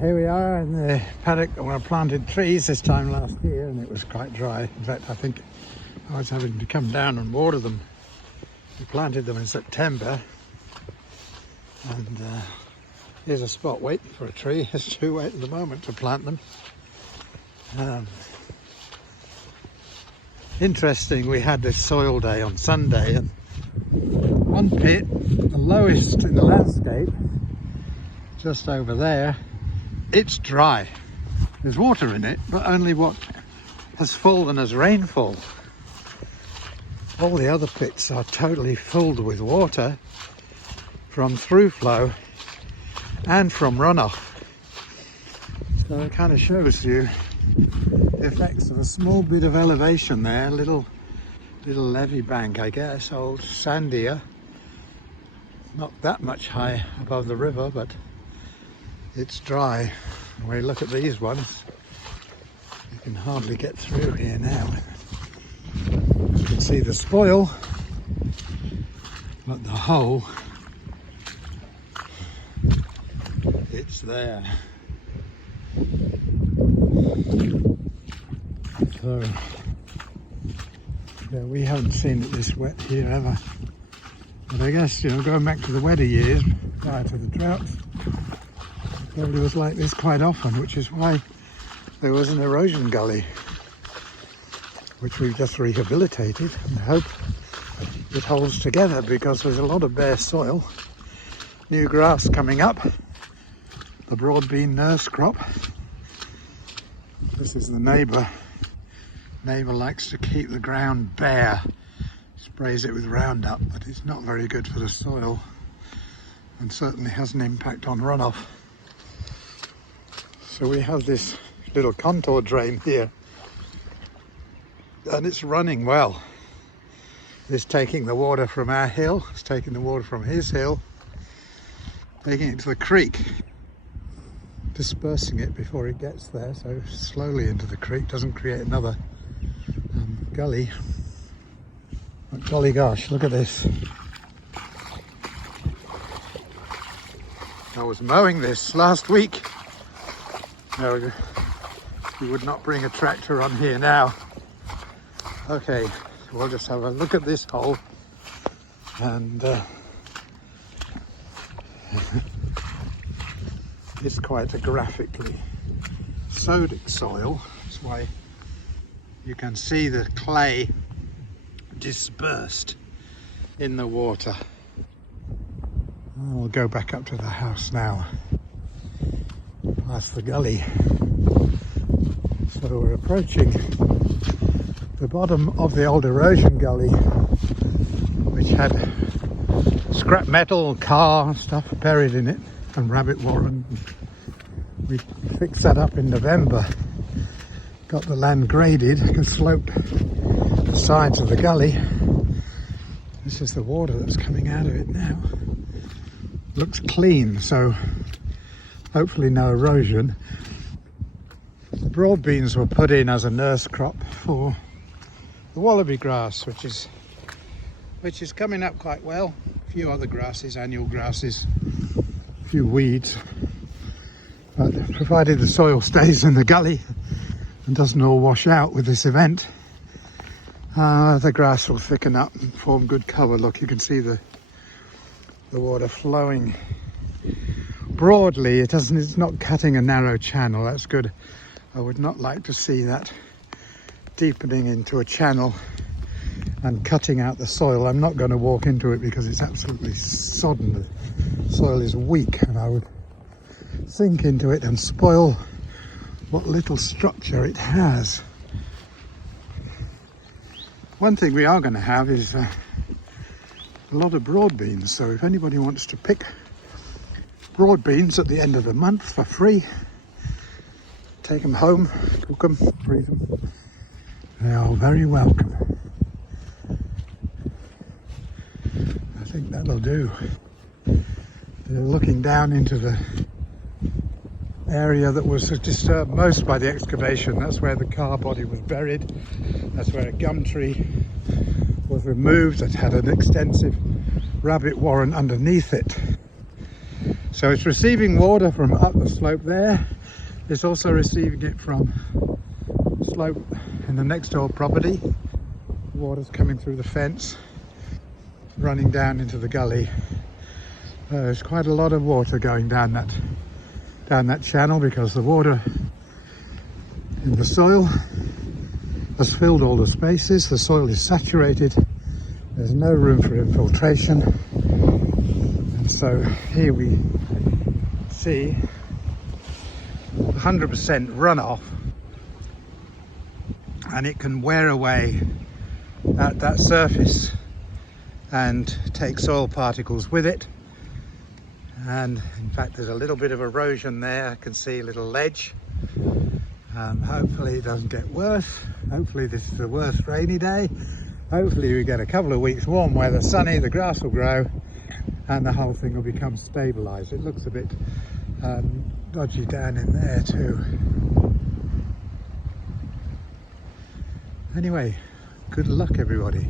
Here we are in the paddock where I planted trees this time last year, and it was quite dry. In fact, I think I was having to come down and water them. We planted them in September, and here's a spot waiting for a tree. It's too wet at the moment to plant them. Interesting, we had this soil day on Sunday, and one pit, the lowest in the landscape, just over there, it's dry. There's water in it, but only what has fallen as rainfall. All the other pits are totally filled with water from through flow and from runoff. So it kind of shows you the effects of a small bit of elevation there, little levee bank, I guess, old sandier. Not that much high above the river, but it's dry. When you look at these ones, you can hardly get through here now. You can see the spoil, but the hole, it's there. So, yeah, we haven't seen it this wet here ever. But I guess, you know, going back to the wetter years, prior to the droughts, it probably was like this quite often, which is why there was an erosion gully, which we've just rehabilitated, and hope it holds together, because there's a lot of bare soil, new grass coming up, the broad bean nurse crop. This is the neighbour. Neighbour likes to keep the ground bare, sprays it with Roundup, but it's not very good for the soil and certainly has an impact on runoff. So we have this little contour drain here, and it's running well. It's taking the water from our hill, it's taking the water from his hill, taking it to the creek, dispersing it before it gets there, so slowly into the creek, doesn't create another gully. But golly gosh, look at this. I was mowing this last week. No, you would not bring a tractor on here now. Okay, we'll just have a look at this hole, and it's quite a graphically sodic soil. That's why you can see the clay dispersed in the water. I'll go back up to the house now, past the gully. So we're approaching the bottom of the old erosion gully, which had scrap metal, car stuff buried in it, and rabbit warren. We fixed that up in November, got the land graded and sloped the sides of the gully. This is the water that's coming out of it now. Looks clean, so hopefully no erosion. The broad beans were put in as a nurse crop for the wallaby grass, which is coming up quite well. A few other grasses, annual grasses, a few weeds. But provided the soil stays in the gully and doesn't all wash out with this event, the grass will thicken up and form good cover. Look, you can see the water flowing broadly. It's not cutting a narrow channel. That's good. I would not like to see that deepening into a channel and cutting out the soil. I'm not going to walk into it because it's absolutely sodden. The soil is weak, and I would sink into it and spoil what little structure it has. One thing we are going to have is a lot of broad beans, so if anybody wants to pick broad beans at the end of the month for free, take them home, cook them, freeze them, they are very welcome. I think that'll do. They're looking down into the area that was disturbed most by the excavation. That's where the car body was buried. That's where a gum tree was removed that had an extensive rabbit warren underneath it. So it's receiving water from up the slope there. It's also receiving it from slope in the next door property. Water's coming through the fence, running down into the gully. There's quite a lot of water going down that channel because the water in the soil has filled all the spaces. The soil is saturated. There's no room for infiltration. And so here we see 100% runoff, and it can wear away at that surface and take soil particles with it. And in fact there's a little bit of erosion there. I can see a little ledge. Hopefully it doesn't get worse. Hopefully this is the worst rainy day. Hopefully we get a couple of weeks warm weather, sunny, the grass will grow and the whole thing will become stabilized. It looks a bit dodgy down in there too. Anyway, good luck everybody.